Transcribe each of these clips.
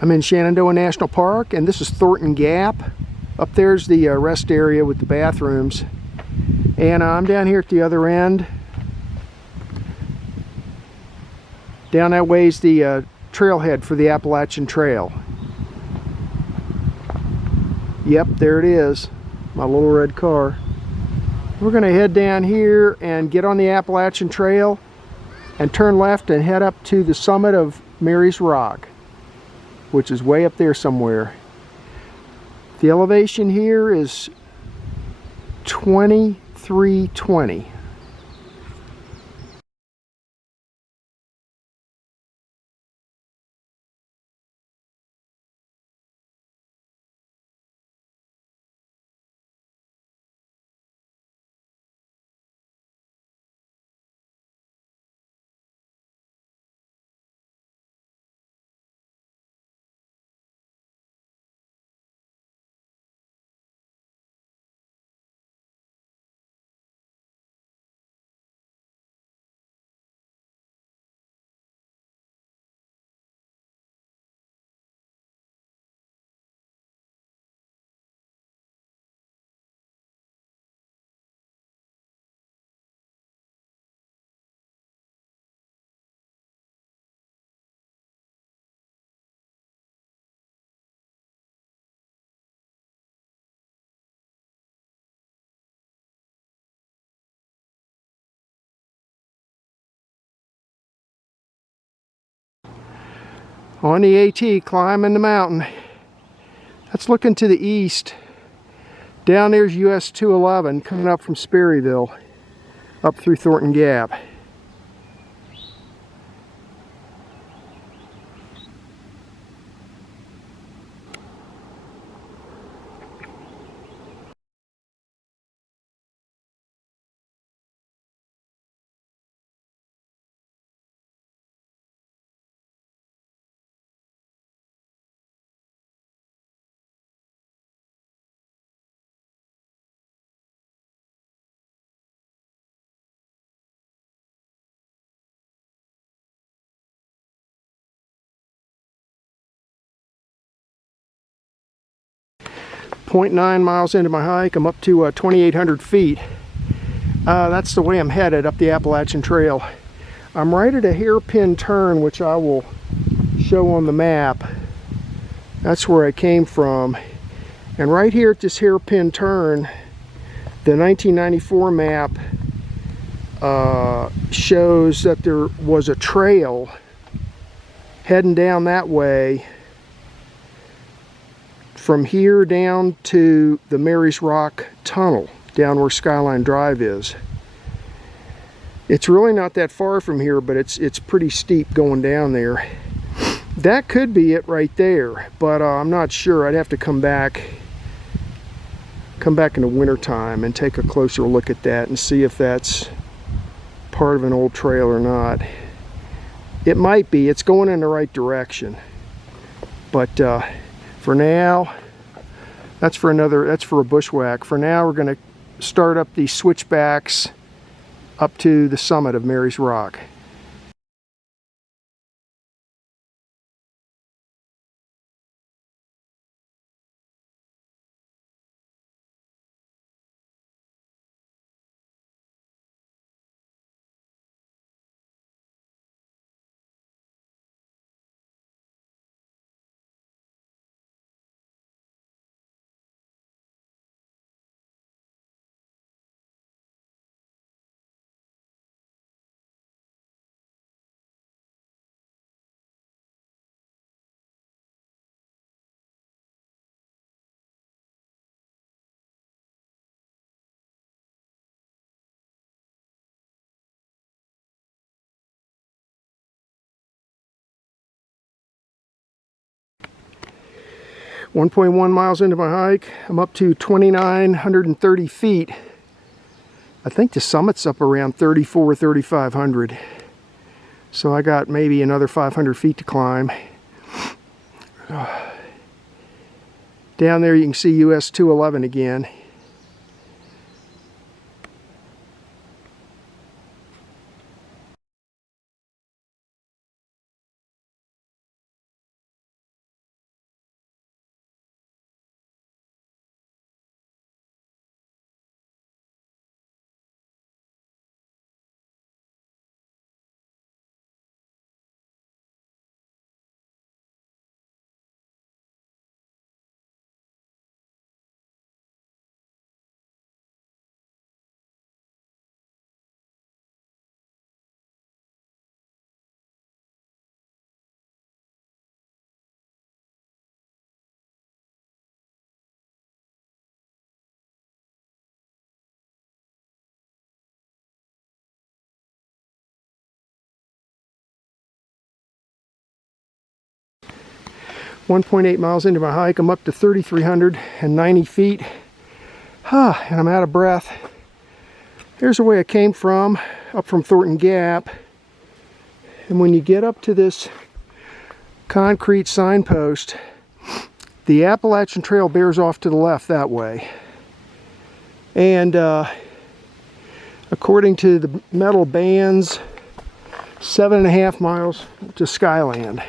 I'm in Shenandoah National Park, and this is Thornton Gap. Up there's the rest area with the bathrooms. And I'm down here at the other end. Down that way is the trailhead for the Appalachian Trail. Yep, there it is, my little red car. We're going to head down here and get on the Appalachian Trail and turn left and head up to the summit of Mary's Rock, which is way up there somewhere. The elevation here is 2320. On the AT, climbing the mountain. That's looking to the east. Down there's US 211 coming up from Sperryville, up through Thornton Gap. .9 miles into my hike, I'm up to 2,800 feet. That's the way I'm headed up the Appalachian Trail. I'm right at a hairpin turn, which I will show on the map. That's where I came from. And right here at this hairpin turn, the 1994 map shows that there was a trail heading down that way from here down to the Mary's Rock Tunnel, down where Skyline Drive is. It's really not that far from here, but it's pretty steep going down there. That could be it right there, but I'm not sure. I'd have to come back in the winter time and take a closer look at that and see if that's part of an old trail or not. It might be. It's going in the right direction, but for now, that's for a bushwhack. For now, we're going to start up these switchbacks up to the summit of Mary's Rock. .1 miles into my hike, I'm up to 2,930 feet. I think the summit's up around 3,500. So I got maybe another 500 feet to climb. Down there you can see US 211 again. 1.8 miles into my hike. I'm up to 3,390 feet. And I'm out of breath. Here's the way I came from, up from Thornton Gap. And when you get up to this concrete signpost, the Appalachian Trail bears off to the left that way. And according to the metal bands, 7.5 miles to Skyland.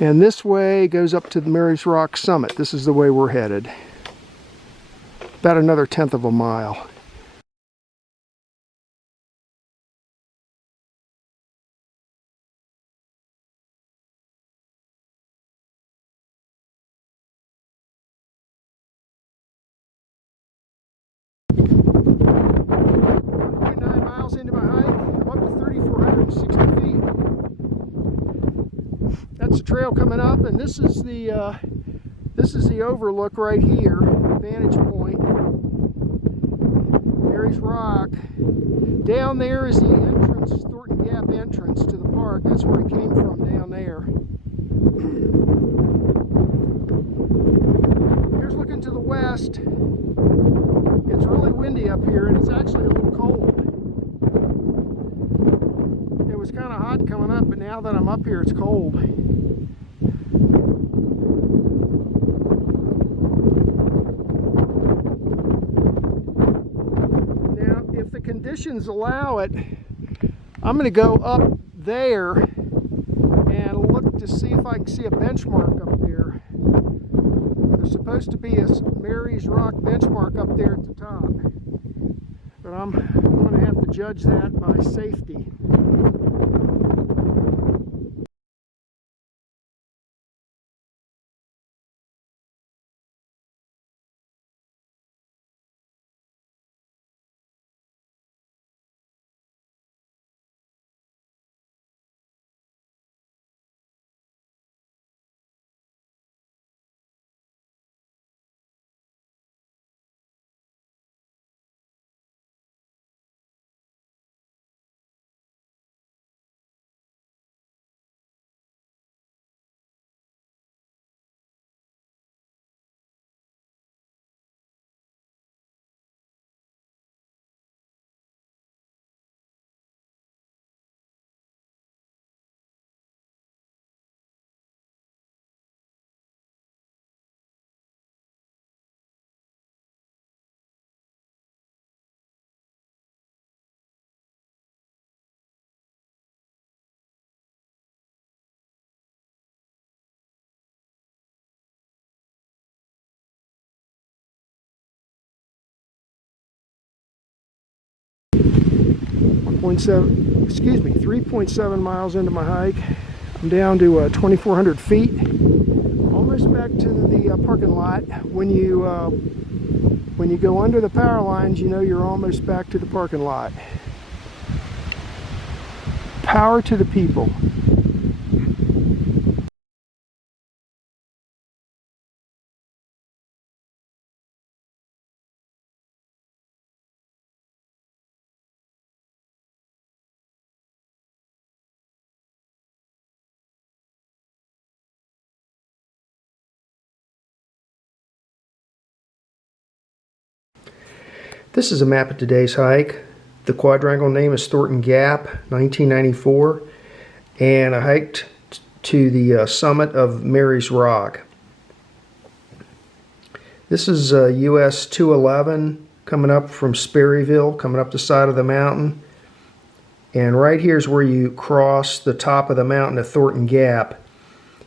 And this way goes up to the Mary's Rock summit. This is the way we're headed. About another 1/10 of a mile. Into my hike, I'm up to 3,460 feet. That's the trail coming up, and this is the overlook right here, vantage point. Mary's Rock. Down there is the entrance, Thornton Gap entrance to the park. That's where I came from, down there. Here's looking to the west. It's really windy up here, and it's actually a little cold. It was kind of hot coming up, but now that I'm up here, it's cold. Now, if the conditions allow it, I'm going to go up there and look to see if I can see a benchmark up there. There's supposed to be a Mary's Rock benchmark up there at the top, but I'm going to have to judge that by safety. Excuse me, 3.7 miles into my hike. I'm down to 2,400 feet, almost back to the parking lot. When you go under the power lines, you know you're almost back to the parking lot. Power to the people. This is a map of today's hike. The quadrangle name is Thornton Gap, 1994, and I hiked to the summit of Mary's Rock. This is US 211 coming up from Sperryville, coming up the side of the mountain. And right here is where you cross the top of the mountain at Thornton Gap.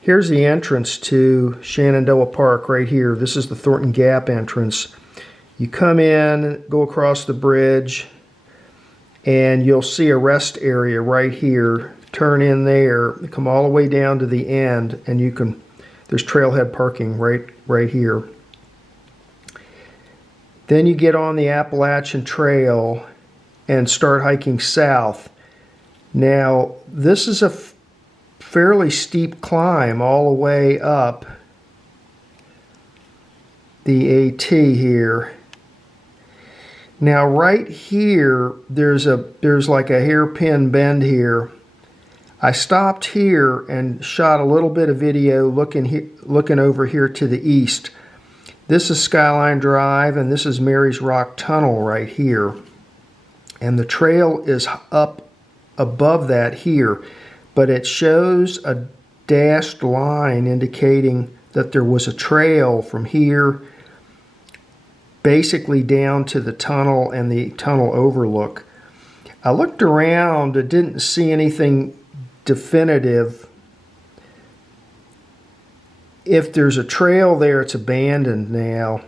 Here's the entrance to Shenandoah Park right here. This is the Thornton Gap entrance. You come in, go across the bridge, and you'll see a rest area right here. Turn in there, come all the way down to the end, and you can, there's trailhead parking right here. Then you get on the Appalachian Trail and start hiking south. Now, this is a fairly steep climb all the way up the AT here. Now right here, there's like a hairpin bend here. I stopped here and shot a little bit of video looking over here to the east. This is Skyline Drive, and this is Mary's Rock Tunnel right here. And the trail is up above that here, but it shows a dashed line indicating that there was a trail from here basically down to the tunnel and the tunnel overlook. I looked around, I didn't see anything definitive. If there's a trail there, it's abandoned now.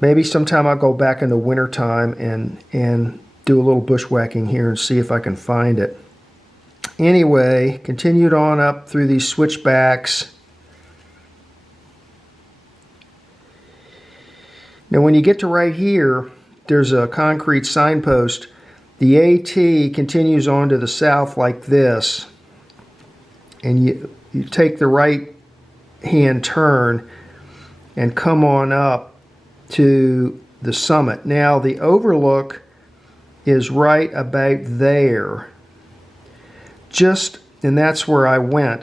Maybe sometime I'll go back in the wintertime and do a little bushwhacking here and see if I can find it. Anyway, continued on up through these switchbacks. Now when you get to right here, there's a concrete signpost. The AT continues on to the south like this, and you take the right hand turn and come on up to the summit. Now the overlook is right about there, and that's where I went.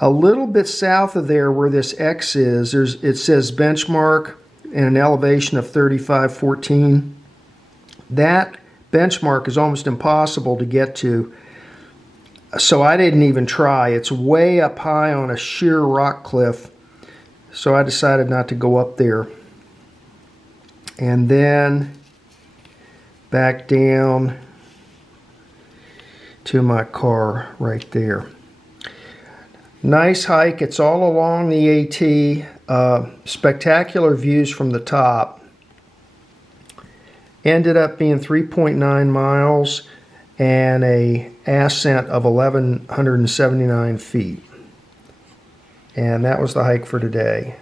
A little bit south of there where this X is, it says benchmark and an elevation of 3514. That benchmark is almost impossible to get to, so I didn't even try. It's way up high on a sheer rock cliff, so I decided not to go up there. And then back down to my car right there. Nice hike. It's all along the AT. Spectacular views from the top. Ended up being 3.9 miles and a ascent of 1,179 feet. And that was the hike for today.